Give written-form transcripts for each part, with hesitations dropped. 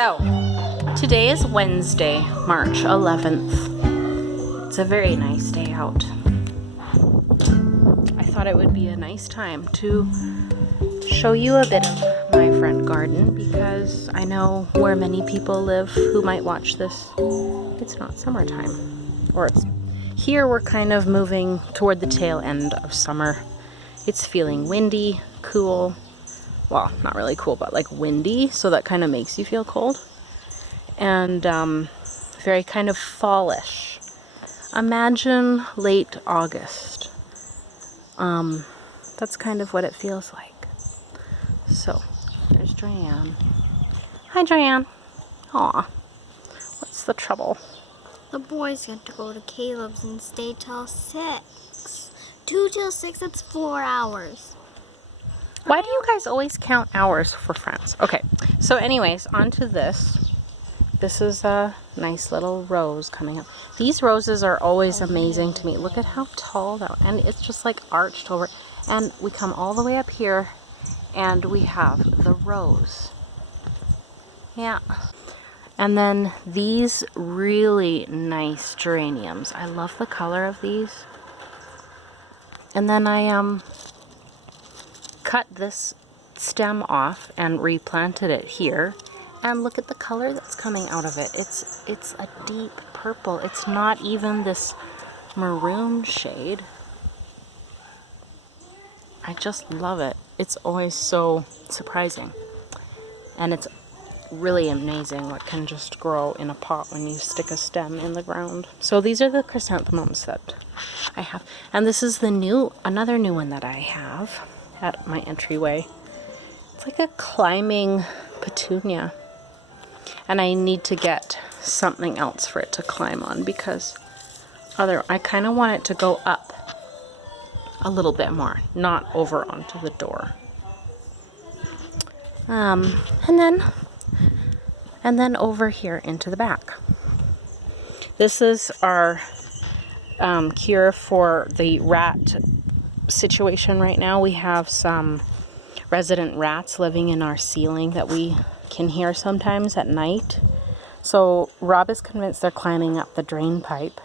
So, today is Wednesday, March 11th. It's a very nice day out. I thought it would be a nice time to show you a bit of my front garden because I know where many people live who might watch this. It's not summertime. Here we're kind of moving toward the tail end of summer. It's feeling windy, cool. Well, not really cool, but like windy, so that kind of makes you feel cold. And very kind of fallish. Imagine late August. That's kind of what it feels like. So, there's Diane. Hi, Diane. Aw, what's the trouble? The boys get to go to Caleb's and stay till 6. 2 till 6, that's 4 hours. Why do you guys always count hours for friends? Okay, so anyways, on to this. This is a nice little rose coming up. These roses are always amazing to me. Look at how tall that, and it's just like arched over. And we come all the way up here and we have the rose. Yeah. And then these really nice geraniums. I love the color of these. And then I cut this stem off and replanted it here. And look at the color that's coming out of it. It's a deep purple. It's not even this maroon shade. I just love it. It's always so surprising. And it's really amazing what can just grow in a pot when you stick a stem in the ground. So these are the chrysanthemums that I have. And this is another new one that I have at my entryway. It's like a climbing petunia. And I need to get something else for it to climb on because I kind of want it to go up a little bit more, not over onto the door. And then over here into the back. This is our cure for the rat situation right now. We have some resident rats living in our ceiling that we can hear sometimes at night. So Rob is convinced they're climbing up the drain pipe.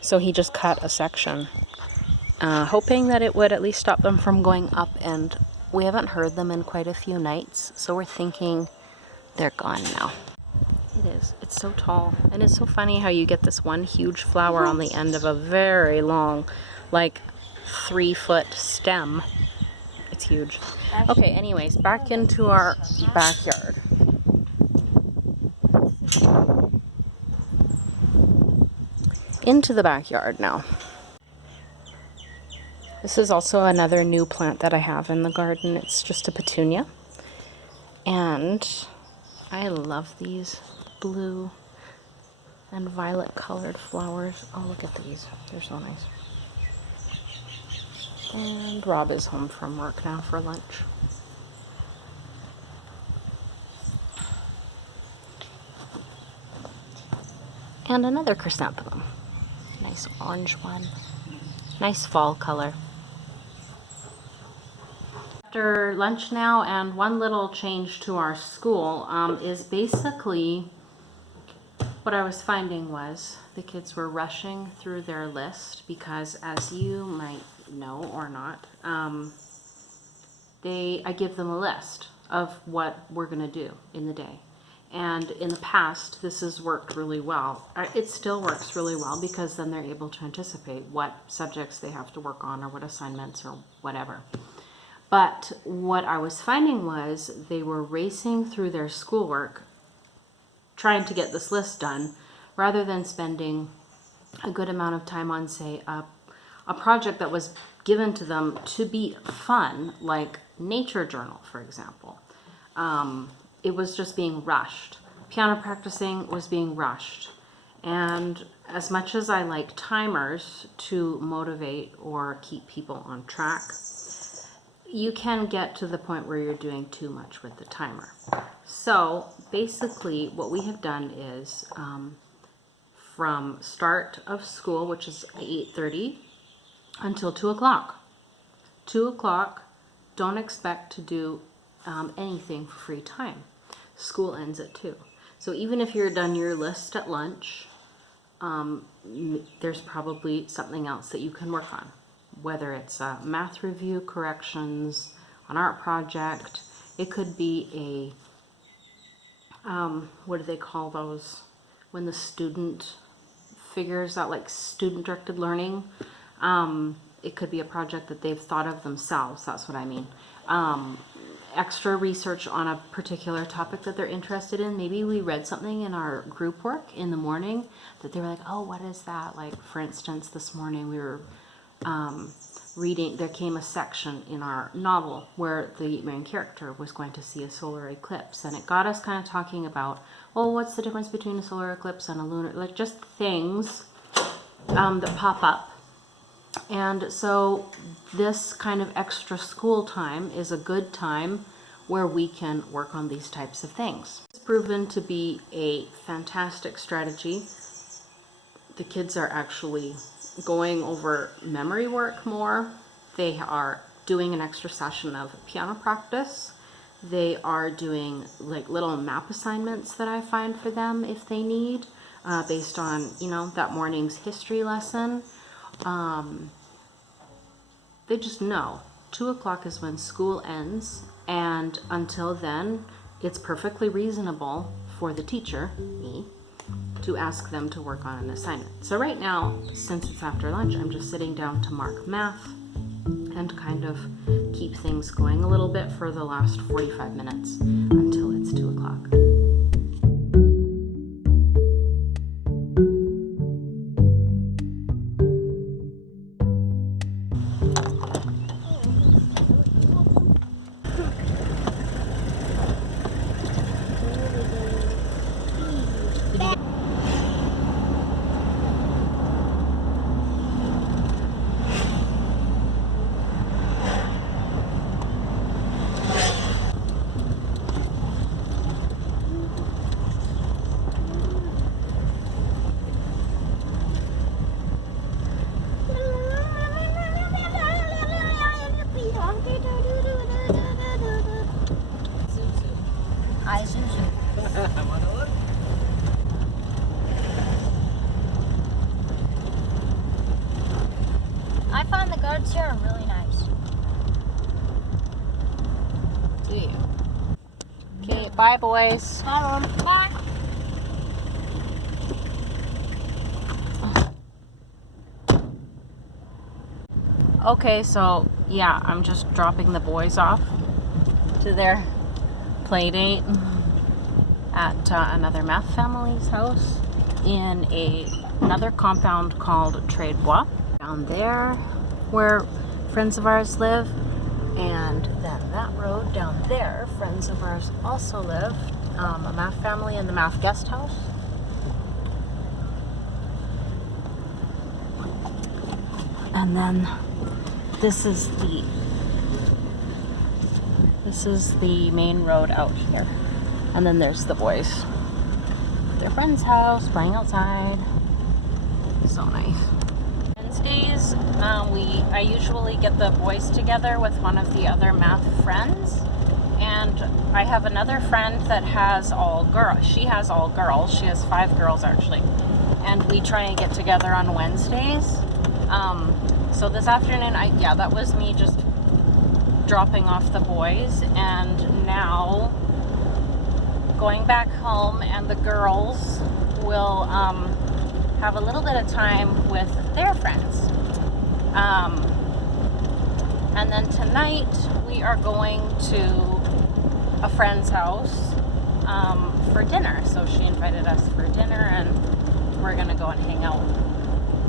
So he just cut a section, hoping that it would at least stop them from going up, and we haven't heard them in quite a few nights, so we're thinking they're gone now. It is. It's so tall, and it's so funny how you get this one huge flower on the end of a very long, like 3-foot stem. It's huge. Okay, anyways, back into our backyard. Into the backyard now. This is also another new plant that I have in the garden. It's just a petunia. And I love these blue and violet colored flowers. Oh, look at these. They're so nice. And Rob is home from work now for lunch. And another chrysanthemum. Nice orange one. Nice fall color. After lunch now, and one little change to our school is basically what I was finding was the kids were rushing through their list because, as you might know or not, I give them a list of what we're going to do in the day. And in the past, this has worked really well. It still works really well because then they're able to anticipate what subjects they have to work on or what assignments or whatever. But what I was finding was they were racing through their schoolwork trying to get this list done rather than spending a good amount of time on, say, a project that was given to them to be fun, like nature journal, for example. It was just being rushed. Piano practicing was being rushed. And as much as I like timers to motivate or keep people on track, you can get to the point where you're doing too much with the timer. So basically what we have done is from start of school, which is 8:30, until 2 o'clock. 2 o'clock, don't expect to do anything for free time. school ends at 2. So even if you're done your list at lunch, there's probably something else that you can work on, whether it's a math review, corrections, an art project. It could be a, what do they call those, when the student figures out, like student directed learning. It could be a project that they've thought of themselves. That's what I mean. Extra research on a particular topic that they're interested in. Maybe we read something in our group work in the morning that they were like, oh, what is that? Like, for instance, this morning we were reading, there came a section in our novel where the main character was going to see a solar eclipse, and it got us kind of talking about, well, what's the difference between a solar eclipse and a lunar, like just things that pop up. And so this kind of extra school time is a good time where we can work on these types of things. It's proven to be a fantastic strategy. The kids are actually going over memory work more. They are doing an extra session of piano practice. They are doing like little map assignments that I find for them if they need, based on, you know, that morning's history lesson. They just know 2 o'clock is when school ends, and until then, it's perfectly reasonable for the teacher, me, to ask them to work on an assignment. So right now, since it's after lunch, I'm just sitting down to mark math and kind of keep things going a little bit for the last 45 minutes until it's 2 o'clock. Hi, Susan. I find the guards here are really nice. Do you? Okay, bye boys. Bye, Mom. Bye. Okay, so yeah, I'm just dropping the boys off to their play date at another math family's house in another compound called Trade Bois. Down there where friends of ours live, and then that road down there, friends of ours also live, a math family in the math guest house. And then this is the main road out here. And then there's the boys. Their friend's house, playing outside. So nice. Wednesdays, I usually get the boys together with one of the other math friends. And I have another friend that has all girls. She has all girls. She has 5 girls actually. And we try and get together on Wednesdays. So this afternoon, that was me just dropping off the boys, and now going back home, and the girls will have a little bit of time with their friends. And then tonight we are going to a friend's house for dinner. So she invited us for dinner, and we're gonna go and hang out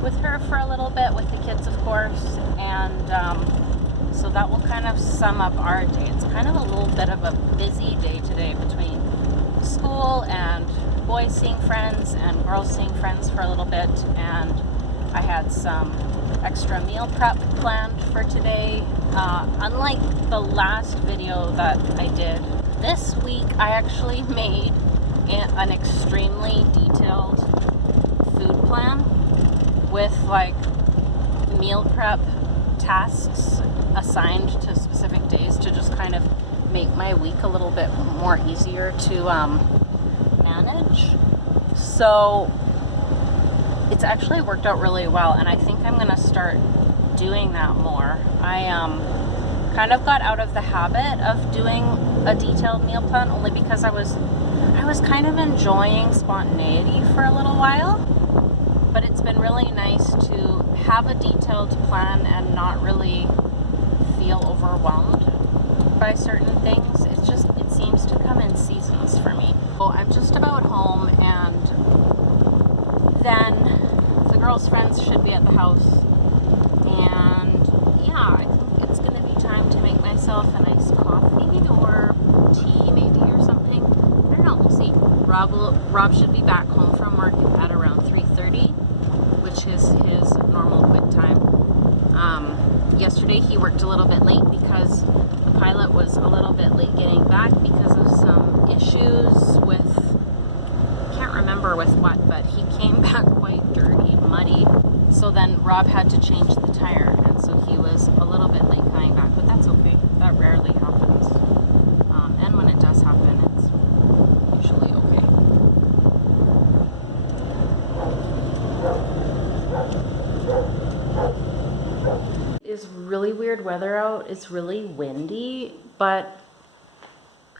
with her for a little bit, with the kids of course, and so that will kind of sum up our day. It's kind of a little bit of a busy day today between school and boys seeing friends and girls seeing friends for a little bit, and I had some extra meal prep planned for today. Unlike the last video that I did, this week I actually made an extremely detailed food plan with like meal prep tasks assigned to specific days to just kind of make my week a little bit more easier to manage. So it's actually worked out really well, and I think I'm gonna start doing that more. I kind of got out of the habit of doing a detailed meal plan only because I was kind of enjoying spontaneity for a little while, but it's been really nice to have a detailed plan and not really feel overwhelmed by certain things. It seems to come in seasons for me. So I'm just about home, and then the girls' friends should be at the house, and yeah, I think it's gonna be time to make myself a nice coffee or tea maybe or something. I don't know, we'll see. Rob should be back home from work at around 3:30, which is his normal quit time. Yesterday he worked a little bit late because the pilot was a little bit late getting back because of some issues with, I can't remember with what, but he came back quite dirty, muddy. So then Rob had to change the tire, and so he was a little bit late coming back, but that's okay. That rarely happens. And when it does happen, it's usually okay. It's really weird weather out. It's really windy, but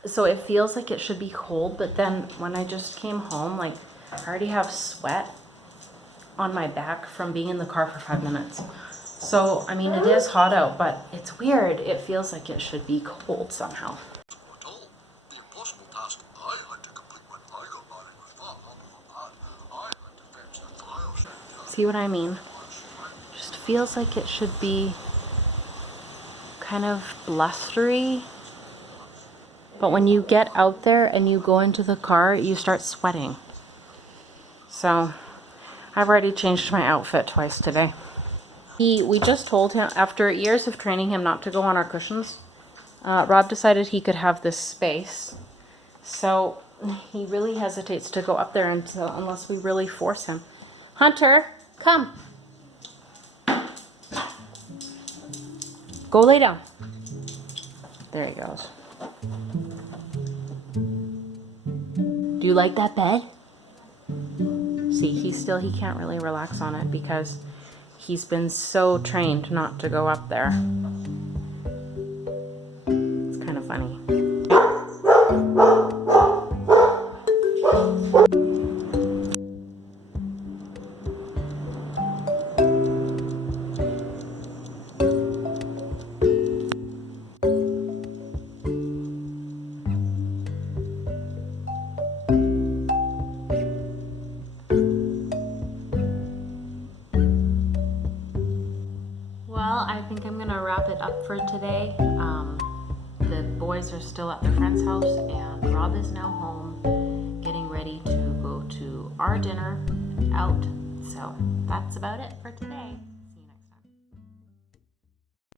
so it feels like it should be cold, but then when I just came home, like I already have sweat on my back from being in the car for 5 minutes. So, I mean, it is hot out, but it's weird. It feels like it should be cold somehow. See what I mean? Just feels like it should be kind of blustery. But when you get out there and you go into the car, you start sweating. So I've already changed my outfit twice today. We just told him, after years of training him not to go on our cushions, Rob decided he could have this space. So he really hesitates to go up there unless we really force him. Hunter, come. Go lay down. There he goes. Do you like that bed? See, he can't really relax on it because he's been so trained not to go up there. It's kind of funny. Well, I think I'm gonna wrap it up for today. The boys are still at their friend's house, and Rob is now home getting ready to go to our dinner out. So that's about it for today.